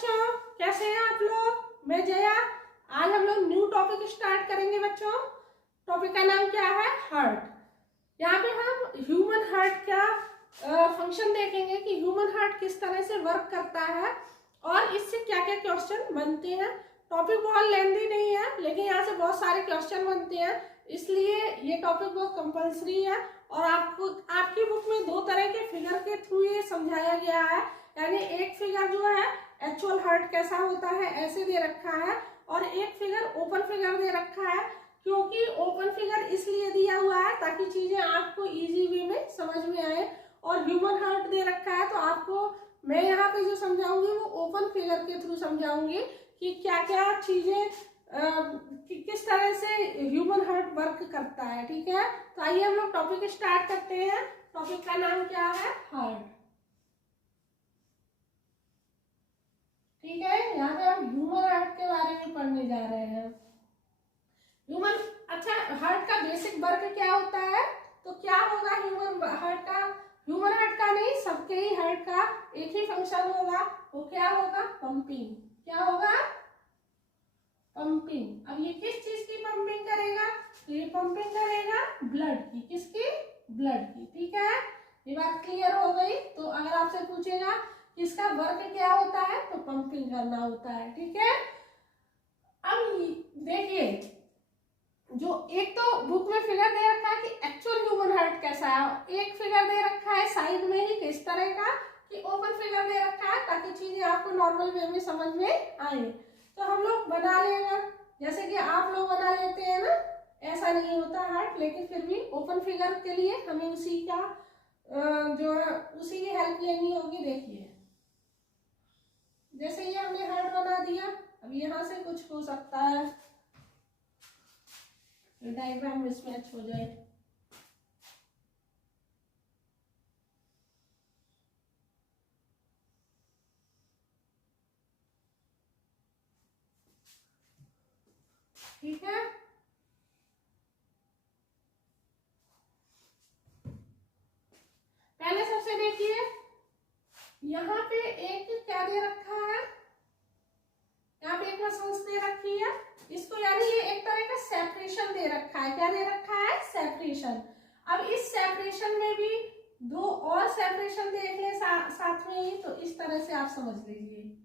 बच्चों, कैसे हैं आप लोग? मैं जया। आज हम लोग न्यू टॉपिक स्टार्ट करेंगे बच्चों। टॉपिक का नाम क्या है? हार्ट। यहाँ पे हम ह्यूमन हार्ट का फंक्शन देखेंगे कि ह्यूमन हार्ट किस तरह से वर्क करता है और इससे क्या क्या क्वेश्चन बनते हैं। टॉपिक बहुत लेंथी नहीं है, लेकिन यहाँ से बहुत सारे क्वेश्चन बनते हैं, इसलिए ये टॉपिक बहुत कंपल्सरी है। और आपको आपकी बुक में दो तरह के फिगर के थ्रू ये समझाया गया है। यानी एक फिगर जो है एक्चुअल हार्ट कैसा होता है ऐसे दे रखा है, और एक फिगर ओपन फिगर दे रखा है। क्योंकि ओपन फिगर इसलिए दिया हुआ है ताकि चीजें आपको इजी वे में समझ में आए, और ह्यूमन हार्ट दे रखा है तो आपको मैं यहाँ पे जो समझाऊंगी वो ओपन फिगर के थ्रू समझाऊंगी कि क्या क्या चीजें किस तरह से ह्यूमन हार्ट वर्क करता है। ठीक है, तो आइए हम लोग टॉपिक स्टार्ट करते हैं। टॉपिक का नाम क्या है? हार्ट। ठीक है, यहाँ पे हम ह्यूमन हार्ट के बारे में पढ़ने जा रहे हैं। ह्यूमन अच्छा, हार्ट का बेसिक वर्क क्या होता है? तो क्या होगा ह्यूमन हार्ट का? ह्यूमन हार्ट का नहीं, सबके ही हार्ट का एक ही फंक्शन होगा। वो क्या होगा? पंपिंग। क्या होगा? पंपिंग। अब ये किस चीज की पंपिंग करेगा? तो ये पंपिंग करेगा ब्लड की। किसकी? ब्लड की। ठीक है, ये बात क्लियर हो गई। तो अगर आपसे पूछेगा इसका वर्क क्या होता है तो पंपिंग करना होता है। ठीक है, अब देखिए, जो एक तो बुक में फिगर दे रखा है कि एक्चुअल ह्यूमन हार्ट कैसा है, एक फिगर दे रखा है साइड में ही किस तरह का कि ओपन फिगर दे रखा है ताकि चीजें आपको नॉर्मल वे में समझ में आए। तो हम लोग बना लेंगे जैसे कि आप लोग बना लेते हैं ना, ऐसा नहीं होता हार्ट, लेकिन फिर भी ओपन फिगर के लिए हमें उसी का जो है उसी की हेल्प लेनी होगी। देखिए, जैसे ये हमने हार्ट बना दिया, अब यहाँ से कुछ हो सकता है डायग्राम मिसमैच हो जाए। ठीक है, पहले सबसे देखिए, यहाँ पे एक क्या दे रखा है, यहाँ पे एक मसल्स दे रखी है इसको, यानी ये एक तरह का सेपरेशन दे रखा है। क्या दे रखा है? सेपरेशन। अब इस सेपरेशन में भी दो और सेपरेशन देख ले साथ में ही, तो इस तरह से आप समझ लीजिए।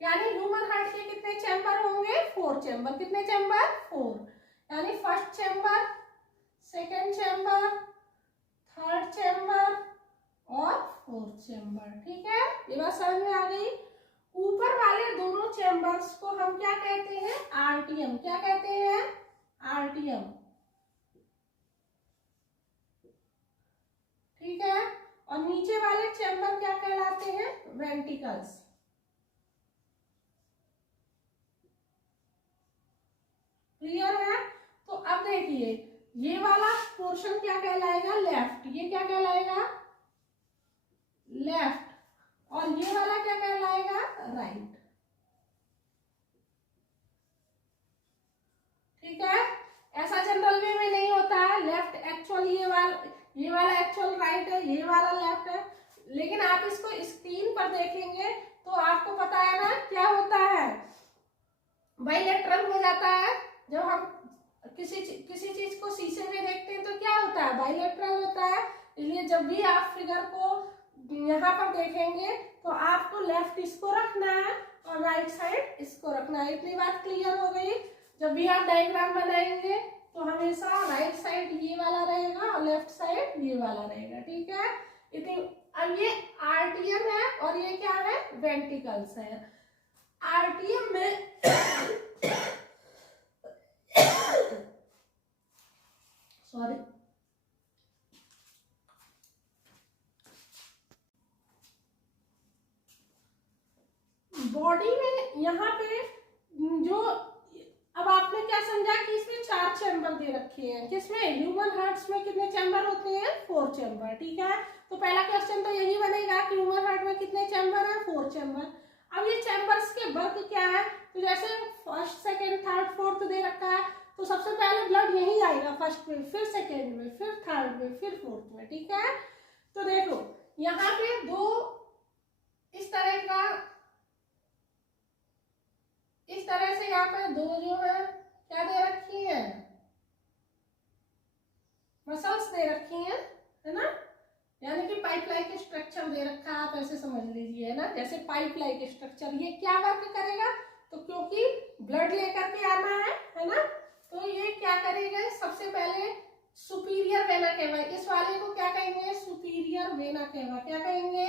यानी ह्यूमन हार्ट के कितने चैम्बर होंगे? 4 चैम्बर। कितने चैम्बर? 4। यानी first chamber, second chamber, third chamber और फोर्थ चैम्बर। ठीक है, ये बात समझ में आ गई। ऊपर वाले दोनों चैम्बर्स को हम क्या कहते हैं? आरटीएम। क्या कहते हैं? आरटीएम। ठीक है, और नीचे वाले चैम्बर क्या कहलाते हैं? वेंट्रिकल्स। क्लियर है? तो अब देखिए, ये वाला पोर्शन क्या कहलाएगा? लेफ्ट। ये क्या कहलाएगा? लेफ्ट। और ये वाला क्या कहलाएगा? राइट। ठीक है, ऐसा जनरल वे में नहीं होता है। लेफ्ट एक्चुअल ये वाला एक्चुअल राइट है, ये वाला लेफ्ट है, लेकिन आप इसको स्क्रीन पर देखेंगे तो आपको पता है ना क्या होता है? बाइलेटरल हो जाता है। जब हम किसी चीज को शीशे में देखते हैं तो क्या होता है? बाइलेटरल होता है। इसलिए जब भी आप फिगर को यहाँ पर देखेंगे तो आपको लेफ्ट इसको रखना है और राइट साइड इसको रखना है। इतनी बात क्लियर हो गई। जब भी आप डायग्राम बनाएंगे तो हमेशा राइट साइड ये वाला रहेगा और लेफ्ट साइड ये वाला रहेगा। ठीक है, इतनी। अब ये आरटीएम है और ये क्या है? वेंट्रिकल्स है। आरटीएम में सॉरी, बॉडी में यहाँ पे जो, अब आपने क्या समझा कि इसमें 4 चैम्बर दे रखे हैं। किसमें? ह्यूमन हार्ट्स में कितने चैम्बर होते हैं? 4 चैम्बर। ठीक है, तो पहला क्वेश्चन तो यही बनेगा कि ह्यूमन हार्ट में कितने चैम्बर है? 4 चैम्बर। अब ये चैम्बर्स के वर्क क्या है? तो जैसे फर्स्ट, सेकेंड, थर्ड, फोर्थ दे रखा है, तो सबसे पहले ब्लड यही आएगा फर्स्ट में, फिर सेकेंड में, फिर थर्ड में, फिर फोर्थ में। ठीक है, तो देखो यहाँ पे दो इस तरह का, इस तरह से यहाँ पे दो जो है क्या दे रखी है, मसल्स दे रखी हैं, है ना, यानी कि पाइप लाइक स्ट्रक्चर दे रखा है, आप ऐसे समझ लीजिए, है ना, जैसे पाइप लाइक स्ट्रक्चर। ये क्या वर्क करेगा, तो क्योंकि ब्लड लेकर के आना है ना, तो ये क्या करेगा, सबसे पहले सुपीरियर वेना केवा, इस वाले को क्या कहेंगे, सुपीरियर वेना केवा, क्या कहेंगे,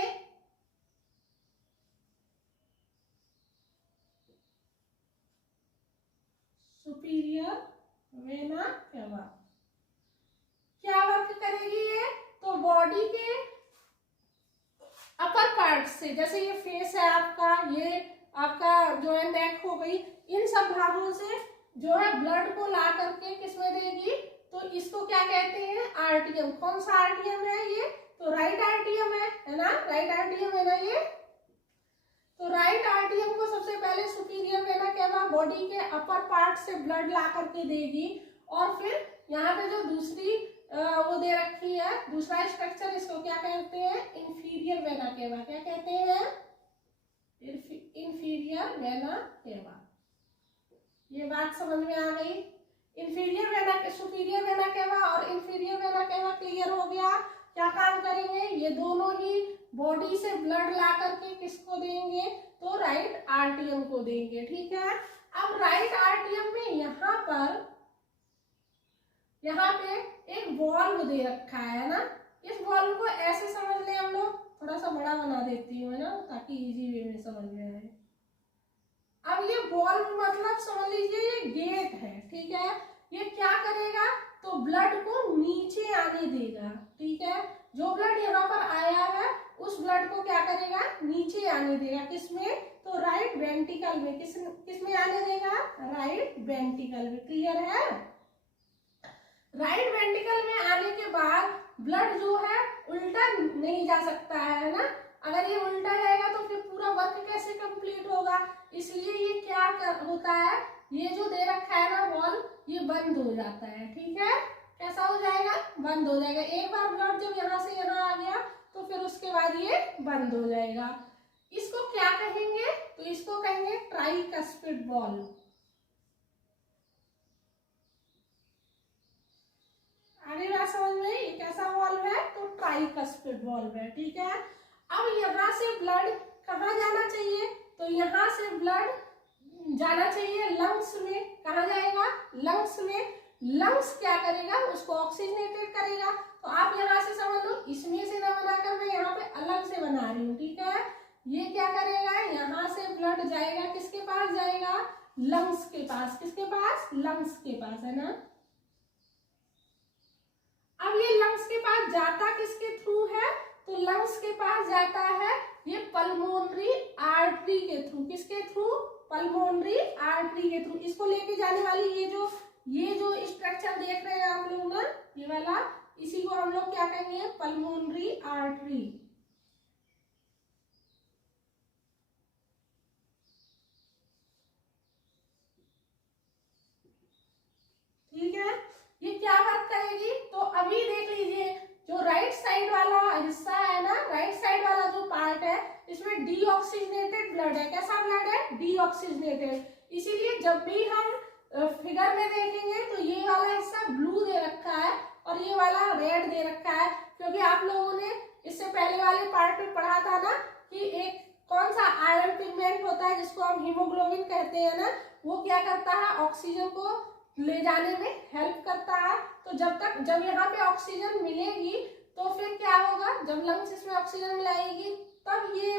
सुपीरियर वेना केवा। क्या वर्क करेगी ये, तो बॉडी के अपर पार्ट से, जैसे ये फेस है आपका, ये आपका जो है नेक हो गई, इन सब भागों से जो है ब्लड को ला करके किसमें देगी, तो इसको क्या कहते हैं, आरटीएम। कौन सा आरटीएम है ये, तो राइट आरटीएम है ना, राइट आरटीएम है ना ये। तो राइट आरटीएम को सबसे पहले सुपीरियर वेना केवा बॉडी के अपर पार्ट से ब्लड ला करके देगी, और फिर यहाँ पे जो दूसरी वो दे रखी है, दूसरा स्ट्रक्चर, इसको क्या कहते हैं, इंफीरियर वेना केवा। क्या कहते हैं, इंफीरियर वेना केवा। ये बात समझ में आ गई। Inferior vena, superior vena cava और इंफीरियर वेना केवा क्लियर हो गया। क्या काम करेंगे, ये दोनों ही बॉडी से ब्लड ला करके किसको देंगे, तो राइट आरटीएम को देंगे, ठीक है। अब राइट आरटीएम में यहाँ पे एक वॉल्व दे रखा है ना, इस वॉल्व को ऐसे समझ लें हम लोग, थोड़ा सा बड़ा बना देती हूँ, है ना, ताकि इजी वे में समझ में आए। अब ये वॉल्व मतलब समझ लीजिए ये गेट है, ठीक है। ये क्या करेगा, तो ब्लड को नीचे आने देगा, ठीक है। जो ब्लड यहाँ पर आया है उस ब्लड को क्या करेगा, नीचे आने देगा, किसमें, तो राइट वेंट्रिकल में। किसमें आने देगा, राइट वेंट्रिकल में। क्लियर है। राइट वेंट्रिकल में आने के बाद ब्लड जो है उल्टा नहीं जा सकता है ना, अगर ये उल्टा जाएगा तो फिर पूरा वर्क कैसे कंप्लीट होगा, इसलिए ये क्या होता है, ये जो दे रखा है ना वॉल्व, ये बंद हो जाता है, ठीक है। कैसा हो जाएगा, बंद हो जाएगा। एक बार ब्लड जब यहाँ से यहाँ आ गया तो फिर उसके बाद ये बंद हो जाएगा। इसको क्या कहेंगे, तो इसको कहेंगे ट्राइकस्पिड वॉल्व। आगे बात समझ में, ये कैसा वॉल्व है, तो ट्राइकस्पिड वॉल्व है, ठीक है। अब यहाँ से ब्लड कहाँ जाना चाहिए, तो यहाँ से ब्लड जाना चाहिए लंग्स में। कहाँ जाएगा, लंग्स में। लंग्स क्या करेगा, उसको ऑक्सीजनेटेड करेगा। तो आप यहाँ से समझ लो, इसमें से ना बनाकर मैं यहाँ पे अलग से बना रही हूँ, ठीक है। ये क्या करेगा, यहाँ से ब्लड जाएगा, किसके पास जाएगा, लंग्स के पास। किसके पास, लंग्स के पास, है ना। अब ये लंग्स के पास जाता किसके थ्रू है, तो लंग्स के पास जाता है ये पल्मोनरी आर्टरी के थ्रू। किसके थ्रू, पल्मोनरी आर्टरी के थ्रू। इसको लेके जाने वाली ये जो स्ट्रक्चर देख रहे हैं आप लोग ना, ये वाला, इसी को हम लोग क्या कहेंगे, पल्मोनरी आर्टरी। ठीक है। ये क्या वर्क करेगी, तो अभी देख लीजिए, जो राइट साइड वाला हिस्सा है ना, राइट साइड वाला जो पार्ट है, इसमें डीऑक्सीजनेटेड ब्लड है। कैसा ब्लड है, डीऑक्सीजनेटेड। इसीलिए जब भी हम फिगर में देखेंगे तो ये वाला हिस्सा ब्लू दे रखा है और ये वाला रेड दे रखा है, क्योंकि आप लोगों ने इससे पहले वाले पार्ट में पढ़ा था ना कि एक कौन सा आयरन पिगमेंट होता है जिसको हम हीमोग्लोबिन कहते हैं ना, वो क्या करता है, ऑक्सीजन को ले जाने में हेल्प करता है। तो जब यहाँ पे ऑक्सीजन मिलेगी तो फिर क्या होगा, जब लंग्स इसमें ऑक्सीजन मिलाएगी तब ये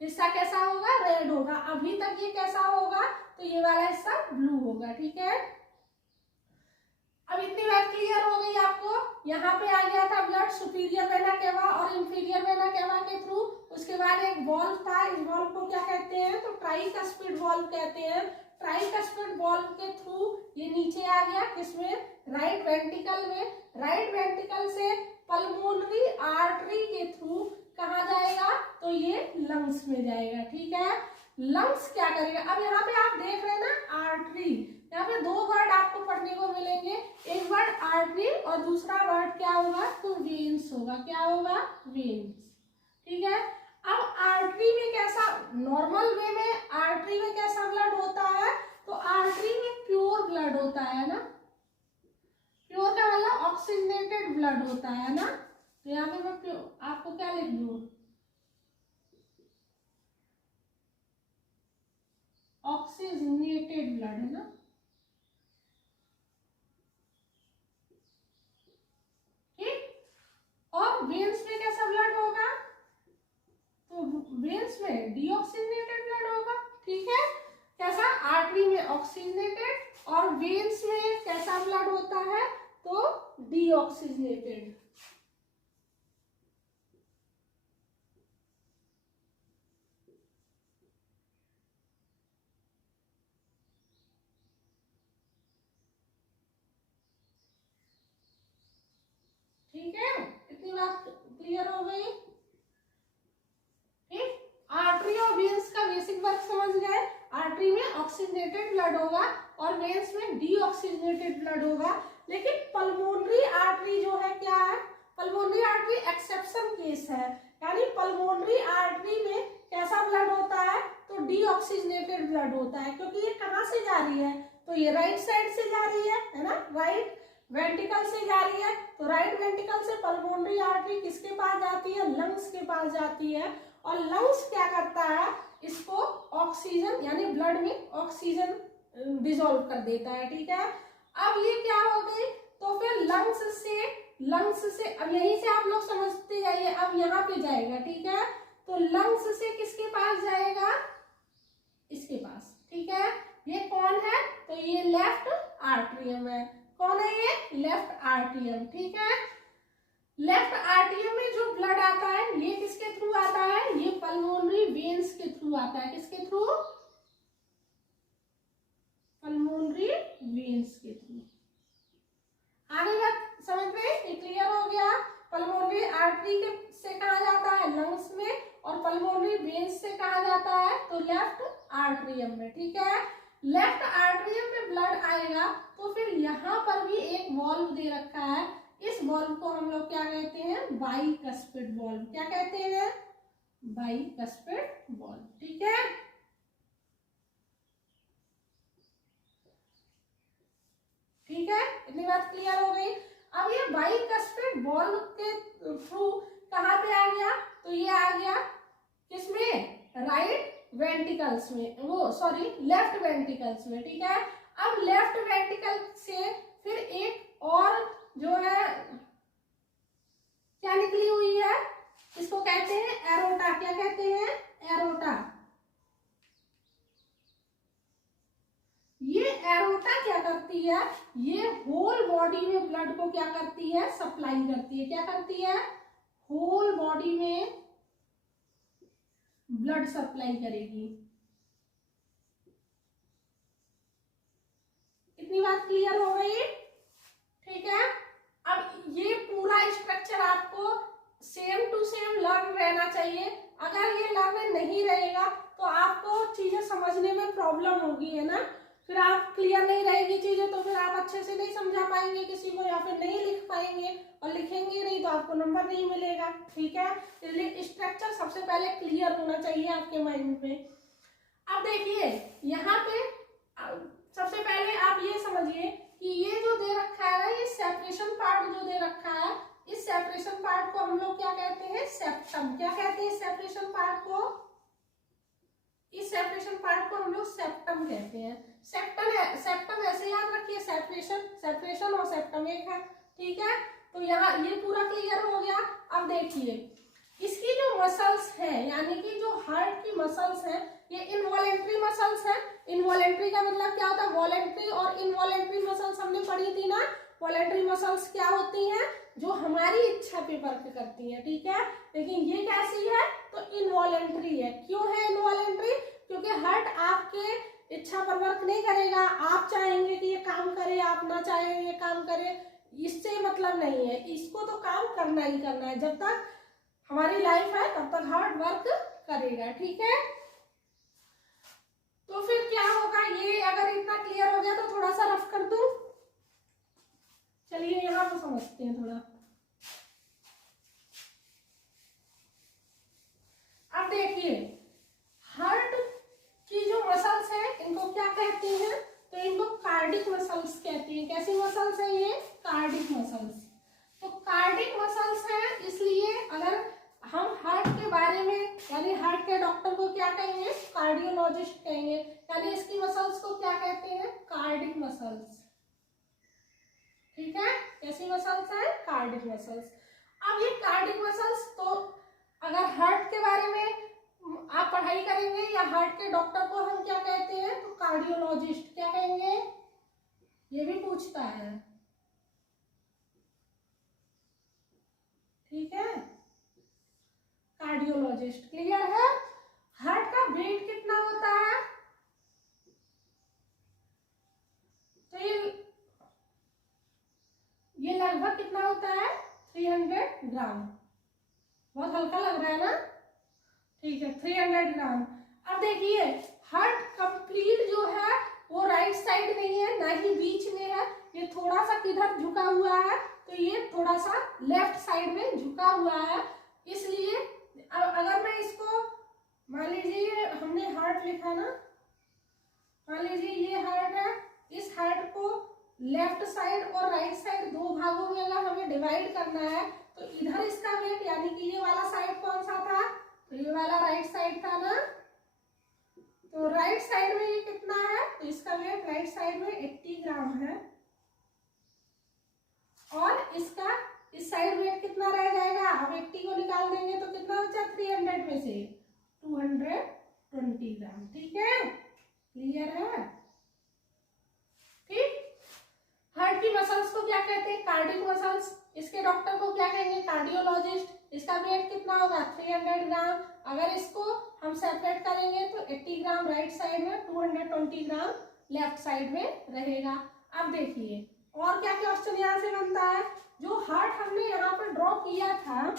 हिस्सा कैसा होगा, रेड होगा। अभी तक ये कैसा होगा, तो ये वाला हिस्सा ब्लू होगा, ठीक है। अब इतनी बात क्लियर हो गई आपको। यहाँ पे आ गया था ब्लड सुपीरियर वेना केवा और इंफीरियर वेना केवा के थ्रू। उसके बाद एक वॉल्व था, इस वॉल्व को क्या कहते हैं, तो ट्राइकस्पिड वॉल्व कहते हैं। ट्राइकस्पिड वॉल्व के थ्रू ये नीचे आ गया, किसमें, राइट वेंट्रिकल में। राइट वेंट्रिकल से पल्मोनरी आर्टरी के थ्रू कहाँ जाएगा, तो ये लंग्स में जाएगा, ठीक है। लंग्स क्या करेगा, अब यहाँ पे आप देख रहे हैं ना आर्टरी, यहाँ पे दो वर्ड आपको पढ़ने को मिलेंगे, एक वर्ड आर्टरी और दूसरा वर्ड क्या होगा, तो वेन्स होगा। क्या होगा, वेन्स, ठीक है। अब आर्टरी में कैसा, नॉर्मल वे में आर्टरी में कैसा ब्लड होता है, तो आर्टरी में प्योर ब्लड होता है ना, प्योर का मतलब ऑक्सीजनेटेड ब्लड होता है ना। तो यहाँ पे मैं प्योर आपको क्या लिख दूं, ऑक्सीजनेटेड ब्लड है ना, ठीक। और वेन्स में कैसा ब्लड होगा, तो वेन्स में डीऑक्सीजनेटेड ब्लड होगा, ठीक है। कैसा, आर्टरी में ऑक्सीजनेटेड और वेन्स में कैसा ब्लड होता है, तो डीऑक्सीजनेटेड। ठीक है, इतनी बात क्लियर हो गई, ठीक। आर्टरी और वेन्स का बेसिक वर्क समझ गए। आर्टरी में ऑक्सीजनेटेड ब्लड होगा और वेन्स में डीऑक्सीजनेटेड ब्लड होगा। लेकिन पल्मोनरी आर्टरी जो है क्या है, पल्मोनरी आर्टरी एक्सेप्शन केस है, यानी पल्मोनरी आर्टरी में कैसा ब्लड होता है, तो डीऑक्सीजनेटेड ब्लड होता है। क्योंकि ये कहाँ से जा रही है, तो ये राइट साइड से जा रही है ना, राइट वेंट्रिकल से जा रही है। तो राइट वेंट्रिकल से पल्मोनरी आर्टरी किसके पास जाती है, लंग्स के पास जाती है। और लंग्स क्या करता है, इसको ऑक्सीजन यानी ब्लड में ऑक्सीजन डिसॉल्व कर देता है, ठीक है। अब ये क्या हो गई, तो फिर लंग्स से अब यहीं से आप लोग समझते जाइए, अब यहाँ पे जाएगा, ठीक है। तो लंग्स से किसके पास जाएगा, इसके पास, ठीक है। ये कौन है, तो ये लेफ्ट आर्टरियम है। कौन है ये, लेफ्ट आर्टरियम, ठीक है। लेफ्ट आर्टरियम में जो ब्लड आता है ये किसके थ्रू आता है, ये पल्मोनरी वेन्स के थ्रू आता है। किसके थ्रू, पल्मोनरी वेन्स के थ्रू। आगे बात समझ में, ये क्लियर हो गया। पल्मोनरी आर्टरी के से कहा जाता है लंग्स में, और पल्मोनरी वेन्स से कहा जाता है तो लेफ्ट आर्टरियम में, ठीक है। लेफ्ट आर्टरियम में ब्लड आएगा तो फिर यहाँ पर भी एक वॉल्व दे रखा है। इस वॉल्व को हम लोग क्या कहते हैं, बाइकस्पिड वॉल्व। क्या कहते हैं, बाइकस्पिड वॉल्व, ठीक है। ठीक है, इतनी बात क्लियर हो गई। अब ये बाइकस्पिड वॉल्व के थ्रू कहाँ पे आ गया, तो ये आ गया किसमें, राइट वेंट्रिकल्स में, वो सॉरी लेफ्ट वेंट्रिकल्स में, ठीक है। अब लेफ्ट वेंट्रिकल से फिर एक और जो है क्या निकली हुई है, इसको कहते हैं एरोटा। क्या कहते हैं, एरोटा। ये एरोटा क्या करती है, ये होल बॉडी में ब्लड को क्या करती है, सप्लाई करती है। क्या करती है, होल बॉडी में ब्लड सप्लाई करेगी। इतनी बात क्लियर हो गई, ठीक है। अब ये पूरा स्ट्रक्चर आपको सेम टू सेम लर्न रहना चाहिए। अगर ये लर्न नहीं रहेगा तो आपको चीजें समझने में प्रॉब्लम होगी, है ना। फिर आप क्लियर नहीं रहेगी चीजें तो फिर आप अच्छे से नहीं समझा पाएंगे किसी को, या फिर नहीं लिख पाएंगे, और लिखेंगे नहीं तो आपको नंबर नहीं मिलेगा, ठीक है। इसलिए स्ट्रक्चर सबसे पहले क्लियर होना चाहिए आपके माइंड में। अब देखिए यहाँ पे सबसे पहले आप ये समझिए कि ये जो दे रखा है, ये सेपरेशन पार्ट जो दे रखा है, इस सेपरेशन पार्ट को हम लोग क्या कहते हैं, सेप्टम। क्या कहते हैं सेपरेशन पार्ट को, इस सेपरेशन पार्ट को हम लोग सेप्टम कहते हैं। सेप्टम ऐसे याद रखिए, सेपरेशन और सेप्टम एक है, ठीक है। तो यहाँ ये पूरा क्लियर हो गया। अब देखिए इसकी जो मसल्स हैं, यानी कि जो हार्ट की मसल्स हैं, ये इनवॉलेंट्री मसल्स हैं। इनवॉलेंट्री का मतलब क्या होता है, वॉलेंट्री और इनवॉलेंट्री मसल्स हमने पढ़ी थी ना। वॉलेंट्री मसल्स क्या होती हैं, जो हमारी इच्छा पे वर्क करती हैं, ठीक है। लेकिन ये कैसी है, तो इनवॉलेंट्री है। क्यों है इनवॉलेंट्री, क्योंकि हार्ट आपके इच्छा पर वर्क नहीं करेगा। आप चाहेंगे कि ये काम करे, आप ना चाहेंगे ये काम करे, इससे मतलब नहीं है। इसको तो काम करना ही करना है। जब तक हमारी लाइफ है तब तक हार्ट वर्क करेगा, ठीक है। तो फिर क्या होगा, ये अगर इतना क्लियर हो गया तो थोड़ा सा रफ कर दूं। चलिए यहाँ पे समझते हैं थोड़ा। देखिए हार्ट की जो मसल्स है इनको क्या कहते हैं, तो इनको कार्डिक मसल्स कहते हैं। कैसी मसल्स है ये, कार्डिक मसल्स। तो कार्डिक मसल्स है, इसलिए अगर हम हार्ट के बारे में यानी हार्ट के डॉक्टर को क्या कहेंगे, कार्डियोलॉजिस्ट कहेंगे। यानी इसकी मसल्स को क्या कहते हैं, कार्डिक मसल्स। ठीक है, कैसी मसल्स है, कार्डिक मसल्स। अब ये कार्डिक मसल्स, तो अगर हार्ट के बारे में आप पढ़ाई करेंगे या हार्ट के डॉक्टर को हम क्या कहते हैं, तो कार्डियोलॉजिस्ट। क्या कहेंगे, ये भी पूछता है। ठीक है, कार्डियोलॉजिस्ट। क्लियर है। हार्ट का वेट कितना होता है, तो ये लगभग कितना होता है, 300 ग्राम। बहुत हल्का लग रहा है ना, ठीक है, 300 ग्राम। अब देखिए हार्ट कंप्लीट जो है वो राइट साइड नहीं है, ना ही बीच में है, ये थोड़ा सा किधर झुका हुआ है, तो ये थोड़ा सा लेफ्ट साइड में झुका हुआ है। इसलिए अगर मैं इसको, मान लीजिए हमने हार्ट लिखा ना, मान लीजिए ये हार्ट है, इस हार्ट को लेफ्ट साइड और राइट साइड दो भागों में अगर हमें डिवाइड करना है, तो इधर इसका वेट यानी कि ये वाला साइड कौन सा था, तो ये वाला राइट साइड था ना, तो राइट साइड में ये कितना है, तो इसका वेट राइट साइड में 80 ग्राम है, और इसका इस साइड वेट कितना रह जाएगा, अब 80 को निकाल देंगे तो कितना बचा, 300 में से 220 ग्राम। ठीक है, क्लियर है। ठीक, हार्ट की मसल्स को क्या कहते हैं, कार्डिक मसल्स। इसके डॉक्टर को क्या कहेंगे, कार्डियोलॉजिस्ट। इसका वेट कितना होगा, 300 ग्राम। अगर इसको हम सेपरेट करेंगे तो 80 ग्राम राइट साइड में, 220 ग्राम लेफ्ट साइड में रहेगा। अब देखिए और क्या क्वेश्चन यहाँ से बनता है, जो हार्ट हमने यहाँ पर ड्रॉ किया था,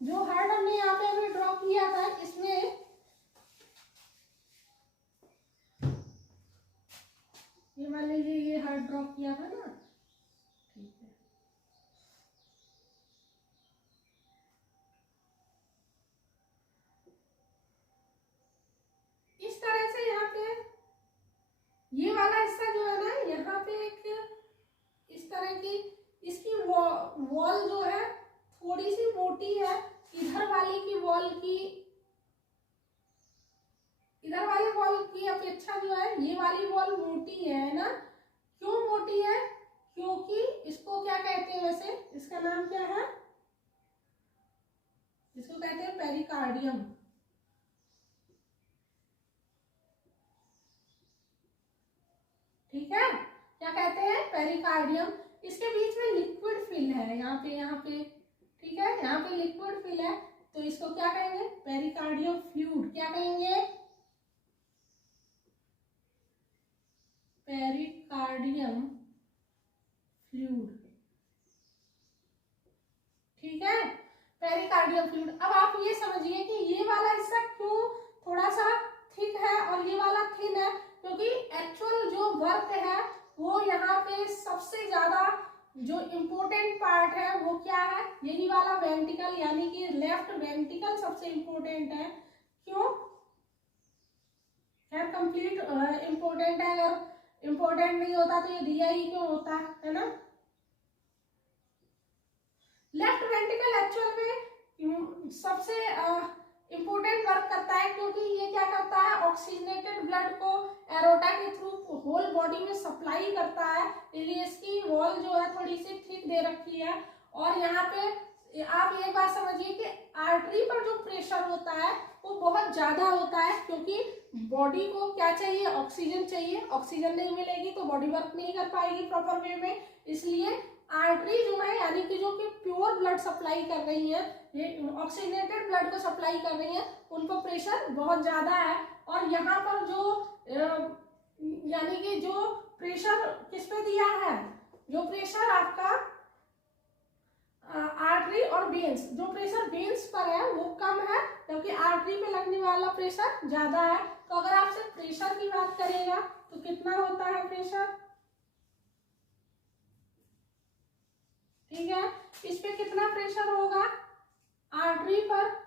जो हार्ट हमने यहाँ पे अभी ड्रॉ किया था, इसमें ये मान लीजिए ये हार्ट ड्रॉ किया था ना, ठीक है, इस तरह से यहाँ पे ये वाला हिस्सा जो है ना, यहाँ पे एक इस तरह की इसकी वॉल जो है थोड़ी सी मोटी है, इधर वाली वॉल की अपेक्षा जो है ये वाली वॉल मोटी है ना। क्यों मोटी है, क्योंकि इसको क्या कहते हैं, वैसे इसका नाम क्या है, इसको कहते हैं पेरिकार्डियम। ठीक है, क्या कहते हैं, पेरिकार्डियम। इसके बीच में लिक्विड फिल है, यहाँ पे ठीक है, यहाँ पे लिक्विड फिल है, तो इसको क्या कहेंगे, पेरिकार्डियम फ्लूइड। क्या कहेंगे, पेरिकार्डियम फ्लूइड। ठीक है, पेरिकार्डियम फ्लूइड। अब आप ये समझिए कि ये वाला हिस्सा क्यों थोड़ा सा थिक है और ये वाला थिन है, क्योंकि एक्चुअल जो वर्क है वो यहाँ पे सबसे ज्यादा जो इम्पोर्टेंट पार्ट है वो क्या है, यही वाला वेंट्रिकल, यानी कि लेफ्ट वेंट्रिकल सबसे इम्पोर्टेंट है। क्यों, खैर कंप्लीट इम्पोर्टेंट है, अगर इम्पोर्टेंट नहीं होता तो ये दिया ही क्यों होता है ना। लेफ्ट वेंट्रिकल एक्चुअल में सबसे इम्पोर्टेंट वर्क करता है, क्योंकि ये क्या करता है, ऑक्सीजनेटेड ब्लड को एरोटा के थ्रू होल बॉडी में सप्लाई करता है। इसलिए इसकी वॉल जो है थोड़ी सी थिक दे रखी है। और यहाँ पे आप ये बात समझिए कि आर्टरी पर जो प्रेशर होता है वो बहुत ज्यादा होता है, क्योंकि बॉडी को क्या चाहिए, ऑक्सीजन चाहिए। ऑक्सीजन नहीं मिलेगी तो बॉडी वर्क नहीं कर पाएगी प्रॉपर वे में। इसलिए आर्टरी जो है, यानी कि जो कि प्योर ब्लड सप्लाई कर रही है, ये ऑक्सीजनेटेड ब्लड को सप्लाई कर रही है, उन पर प्रेशर बहुत ज्यादा है। और यहाँ पर जो यानी कि जो प्रेशर किस पे दिया है, जो प्रेशर आपका आर्टरी और वेन्स, जो प्रेशर वेन्स पर है वो कम है, क्योंकि आर्टरी पे लगने वाला प्रेशर ज्यादा है। तो अगर आपसे प्रेशर की बात करेगा तो कितना होता है प्रेशर, ठीक है, इस पे कितना प्रेशर होगा, आर्टरी पर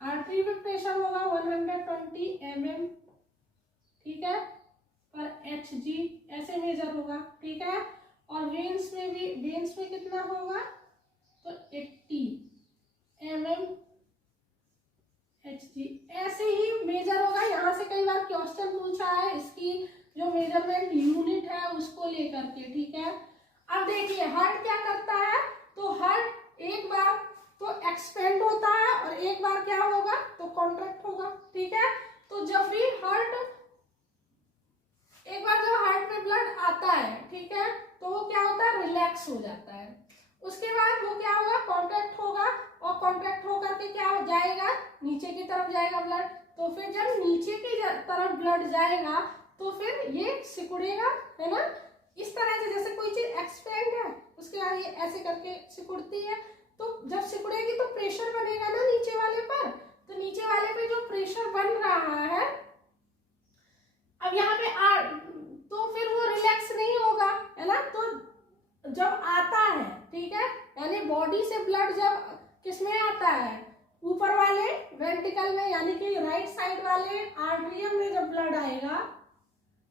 आर्टरी पे प्रेशर होगा 120 mm, ठीक है, पर Hg ऐसे मेजर होगा, ठीक है। और वेन्स में भी, वेन्स में कितना होगा तो 80 mm Hg ऐसे ही मेजर होगा। यहाँ से कई बार क्वेश्चन पूछा है इसकी जो मेजरमेंट यूनिट है उसको लेकर के, ठीक है। अब देखिए हार्ट क्या करता है, तो हार्ट एक बार तो एक्सपेंड होता है और एक बार क्या होगा तो कॉन्ट्रैक्ट होगा, ठीक है। तो जब भी हार्ट, एक बार जब हार्ट में ब्लड आता है, ठीक है, तो वो क्या होता है रिलैक्स हो जाता है। उसके बाद वो क्या होगा कॉन्ट्रैक्ट होगा, और कॉन्ट्रैक्ट होकर के क्या हो जाएगा नीचे की तरफ जाएगा ब्लड। तो फिर जब नीचे की तरफ ब्लड जाएगा तो फिर ये सिकुड़ेगा, है ना, इस तरह से। जैसे कोई चीज एक्सपेंड है उसके बाद ये ऐसे करके सिकुड़ती है, तो जब सिकुड़ेगी तो प्रेशर बनेगा ना नीचे वाले पर, तो नीचे वाले पे जो प्रेशर बन रहा है अब यहाँ पे तो फिर वो रिलैक्स नहीं होगा, है ना। तो जब आता है, ठीक है, यानी बॉडी से ब्लड जब किसमें आता है ऊपर वाले वेंट्रिकल में, यानी कि राइट साइड वाले आर्टरियम में जब ब्लड आएगा,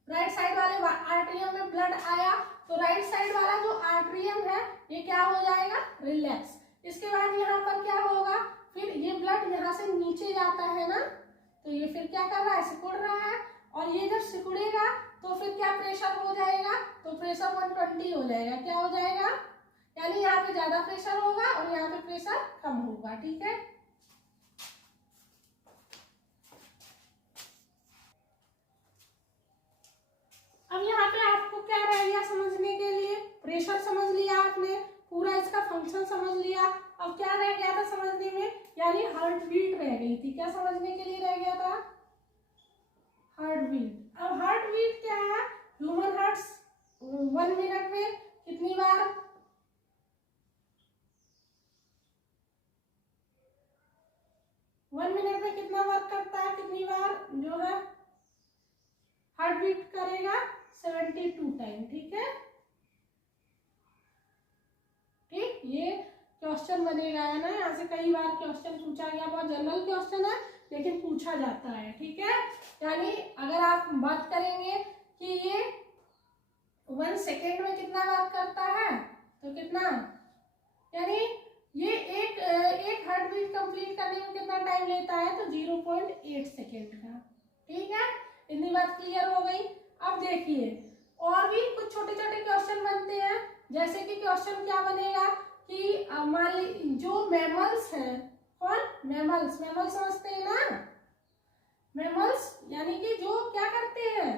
राइट साइड वाले आर्टरियम में ब्लड आया तो राइट साइड वाला जो आर्टरियम है ये क्या हो जाएगा रिलैक्स। इसके बाद यहाँ पर क्या होगा, फिर ये ब्लड यहाँ से नीचे जाता है ना, तो ये फिर क्या कर रहा है सिकुड़ रहा है, और ये जब सिकुड़ेगा तो फिर क्या प्रेशर हो जाएगा, तो प्रेशर 120 हो जाएगा, क्या हो जाएगा, यानी यहाँ पे ज्यादा प्रेशर होगा और यहाँ पे प्रेशर कम होगा, ठीक है। अब यहाँ पे आपको क्या रह गया समझने के लिए, प्रेशर समझ लिया आपने, पूरा इसका फंक्शन समझ लिया। अब क्या रह गया था समझने में, यानी हार्ट बीट रह गई थी। क्या समझने के लिए रह गया था, हार्ट बीट। अब हार्ट बीट क्या है, ह्यूमन हार्ट्स 1 मिनट में कितनी बार, वन मिनट में कितना वर्क करता है, कितनी बार जो है हार्ट बीट करेगा 72 टाइम, ठीक है। ठीक, ये क्वेश्चन बनेगा, है ना, यहाँ से कई बार क्वेश्चन पूछा गया, बहुत जनरल क्वेश्चन है लेकिन पूछा जाता है, ठीक है। यानी अगर आप बात करेंगे कि ये 1 सेकेंड में कितना वर्क करता है, तो कितना, यानी ये एक हार्ट बीट कंप्लीट करने में कितना टाइम लेता है, तो 0.8 सेकेंड का, ठीक है। इतनी बात क्लियर हो गई। अब देखिए और भी कुछ छोटे छोटे क्वेश्चन बनते हैं, जैसे कि क्वेश्चन क्या बनेगा कि मान ली जो मैमल्स हैं, कौन, मैमल्स, मैमल्स समझते हैं ना, मैमल्स यानी कि जो क्या करते हैं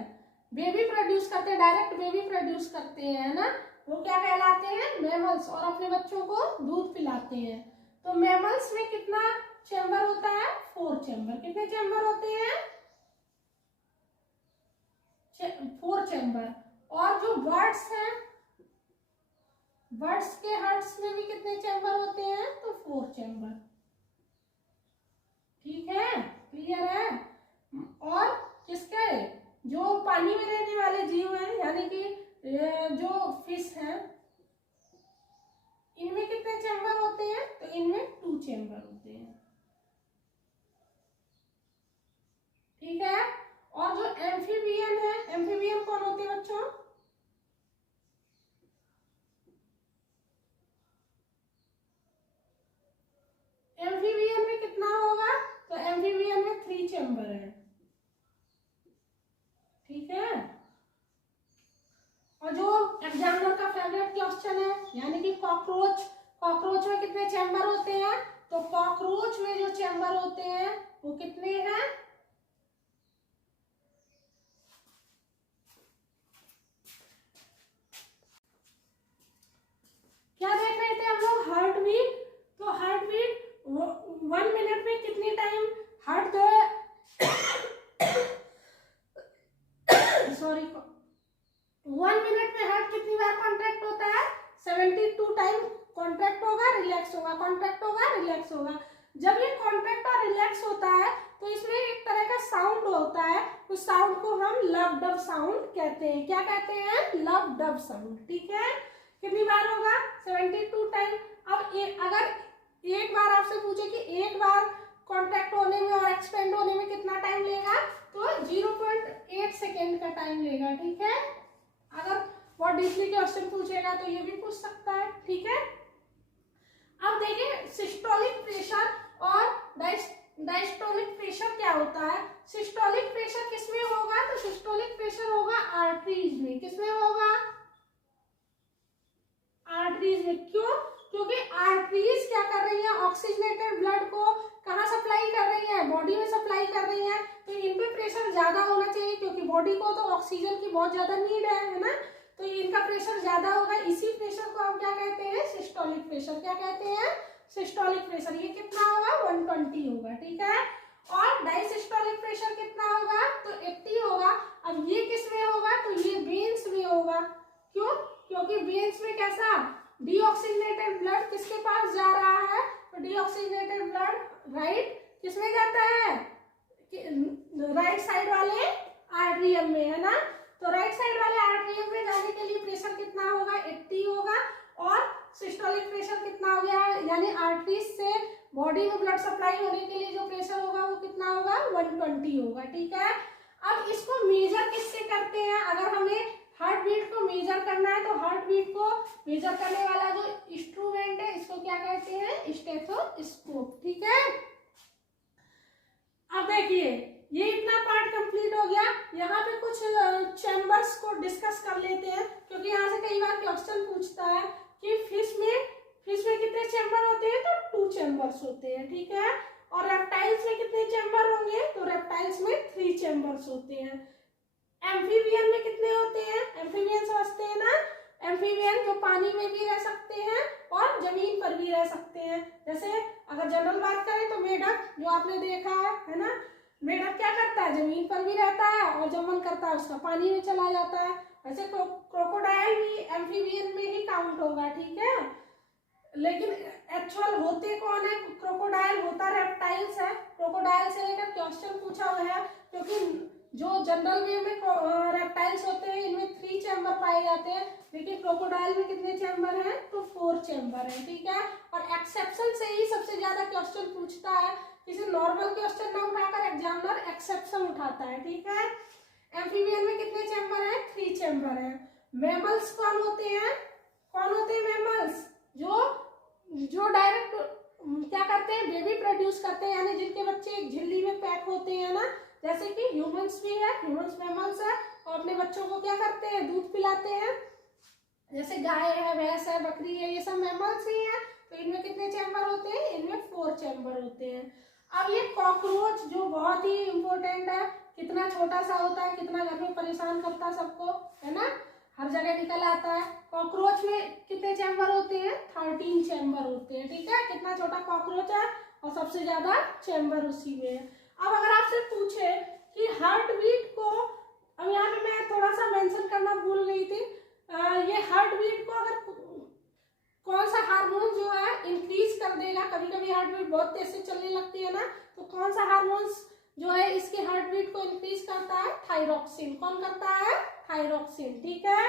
बेबी प्रोड्यूस करते हैं, डायरेक्ट बेबी प्रोड्यूस करते हैं, है ना, वो क्या कहलाते हैं मैमल्स, और अपने बच्चों को दूध पिलाते हैं। तो मैमल्स में कितना चैम्बर होता है, 4 चैम्बर। कितने चैम्बर होते हैं, 4 चैम्बर। और जो बर्ड्स हैं, बर्ड्स के हार्ट्स में भी कितने चैम्बर होते हैं, तो 4 चैम्बर, ठीक है, क्लियर है। और किसके, जो पानी में रहने वाले जीव हैं, यानी कि जो फिश हैं, इनमें कितने चैम्बर होते हैं, तो इनमें 2 चैम्बर होते हैं, ठीक है। और जो एम्फीबियन है, एम्फीबियन कौन होते हैं बच्चों, एम्फीबियन में कितना होगा, तो एम्फीबियन में 3 चैम्बर है, ठीक है। और जो एग्जामिनर का फेवरेट क्वेश्चन है, यानी कि कॉकरोच, कॉकरोच में कितने चैम्बर होते हैं, तो कॉकरोच में जो चैम्बर होते हैं वो कितने हैं, क्या देख रहे थे हम लोग, हार्ट बीट। तो हार्ट बीट 1 मिनट में कितनी टाइम हार्ट जो है सॉरी 1 मिनट में हार्ट कितनी बार कॉन्ट्रैक्ट होता है, 72 टाइम कॉन्ट्रैक्ट होगा, रिलैक्स होगा, कॉन्ट्रैक्ट होगा, रिलैक्स होगा। जब ये कॉन्ट्रैक्ट और रिलैक्स होता है तो इसमें एक तरह का साउंड होता है, उस साउंड को हम लव डब साउंड कहते हैं। क्या कहते हैं? Love dub sound. ठीक है, कितनी बार होगा? 72 टाइम। अब अगर एक बार आपसे पूछे कि एक बार कॉन्ट्रैक्ट होने में और एक्सपेंड होने में कितना टाइम लेगा, तो 0.8 सेकेंड का टाइम लेगा। ठीक है, अगर बहुत डीपली क्वेश्चन पूछेगा तो ये भी पूछ सकता है। ठीक है, अब देखिए सिस्टोलिक प्रेशर और डायस्टोलिक प्रेशर क्या होता है। सिस्टोलिक प्रेशर किसमें होगा? तो सिस्टोलिक प्रेशर होगा आर्टरीज में। किसमें होगा? आर्टरीज में। क्यों? क्योंकि आर्टरीज क्या कर रही है? ऑक्सीजनेटेड ब्लड को कहाँ सप्लाई कर रही है? बॉडी में सप्लाई कर रही है। तो इन पे प्रेशर ज्यादा होना चाहिए, क्योंकि बॉडी को तो ऑक्सीजन की बहुत ज्यादा नीड है ना, तो इनका प्रेशर ज्यादा होगा। इसी प्रेशर को हम क्या कहते हैं? Systolic pressure. क्या कहते हैं? Systolic pressure. ये कितना होगा? 120 होगा। ठीक है, और डायसिस्टोलिक प्रेशर कितना होगा? तो 80 होगा। अब ये किस में होगा? तो ये वेन्स में होगा। क्यों? क्योंकि वेन्स में कैसा डीऑक्सीजनेटेड ब्लड किसके पास जा रहा है? तो डीऑक्सीजनेटेड ब्लड राइट किसमें जाता है? राइट साइड वाले आर्टरियम में, है ना। तो राइट साइड वाले आर्टरियम में जाने के लिए प्रेशर कितना होगा? 80 होगा। और सिस्टोलिक प्रेशर कितना हो गया? यानी आर्टरीज से बॉडी में ब्लड सप्लाई होने के लिए जो प्रेशर होगा वो कितना होगा? 120 होगा। ठीक है, अब इसको मेजर किससे करते हैं? अगर हमें हार्ट बीट को मेजर करना है तो हार्ट बीट को मेजर करने वाला जो इंस्ट्रूमेंट है इसको क्या कहते हैं? स्टेथोस्कोप। ठीक है, अब देखिए ये इतना पार्ट कंप्लीट हो गया। यहाँ पे कुछ चैम्बर्स को डिस्कस कर लेते हैं, क्योंकि यहाँ से कई बार क्वेश्चन पूछता है कि फिश में कितने चैम्बर होते हैं? तो 2 चैम्बर्स होते हैं। ठीक है, और रेप्टाइल्स में कितने चैम्बर होंगे? तो रेप्टाइल्स में 3 चैम्बर्स होते हैं। एम्फीबियन में कितने होते हैं? एम्फीबियन समझते हैं ना, एम्फीबियन जो पानी में भी रह सकते हैं और जमीन पर भी रह सकते हैं। जैसे अगर जनरल बात करें तो मेढक जो आपने देखा है ना, मेढक क्या करता है? जमीन पर भी रहता है और जब मन करता है उसका पानी में चला जाता है। वैसे क्रोकोडाइल भी एम्फीबियन में ही काउंट होगा। ठीक है, लेकिन एक्चुअल होते कौन है? क्रोकोडाइल होता रेप्टाइल्स है। क्रोकोडाइल से लेकर क्वेश्चन पूछा हुआ है, क्योंकि जो जनरल वे में रेप्टाइल्स होते हैं इनमें 3 चैम्बर पाए जाते हैं, लेकिन क्रोकोडाइल में कितने चैम्बर हैं? तो 4 चैम्बर हैं। ठीक है, और एक्सेप्शन से ही सबसे ज्यादा क्वेश्चन पूछता है। किसी नॉर्मल क्वेश्चन ना उठाकर एग्जामिनर एक्सेप्शन उठाता है। ठीक है, एम्फीबियन में कितने चैम्बर हैं? 3 चैम्बर हैं। मैमल्स कौन होते हैं? कौन होते हैं मैमल्स? जो डायरेक्ट क्या करते हैं? बेबी प्रोड्यूस करते हैं, यानी जिनके बच्चे एक झिल्ली में पैक होते हैं ना, जैसे कि ह्यूमंस भी है, ह्यूमंस मैमल्स है, और अपने बच्चों को क्या करते हैं? दूध पिलाते हैं। जैसे गाय है, भैंस है, बकरी है, ये सब मैमल्स ही है। तो इनमें कितने चैम्बर होते हैं? इनमें 4 चैम्बर होते हैं। अब ये कॉकरोच जो बहुत ही इंपॉर्टेंट है, कितना छोटा सा होता है, कितना घर में परेशान करता है सबको, है ना, हर जगह निकल आता है। कॉकरोच में कितने चैम्बर होते हैं? 13 चैम्बर होते हैं। ठीक है, कितना छोटा कॉकरोच है और सबसे ज्यादा चैम्बर उसी में है। अब अगर आपसे पूछे कि हार्ट बीट को, अब यहाँ पे मैं थोड़ा सा मेंशन करना भूल गई थी, ये हार्ट बीट को अगर कौन सा हार्मोन जो है इंक्रीज कर देगा, कभी कभी हार्ट बीट बहुत तेज से चलने लगती है ना, तो कौन सा हार्मोन्स जो है इसके हार्ट बीट को इंक्रीज करता है? थायरॉक्सिन। कौन करता है? थायरॉक्सिन। ठीक है,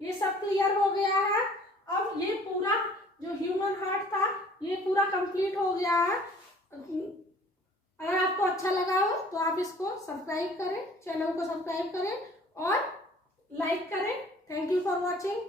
ये सब क्लियर हो गया है। अब ये पूरा जो ह्यूमन हार्ट था ये पूरा कंप्लीट हो गया है। अगर आपको अच्छा लगा हो तो आप इसको सब्सक्राइब करें, चैनल को सब्सक्राइब करें और लाइक करें। Thank you for watching.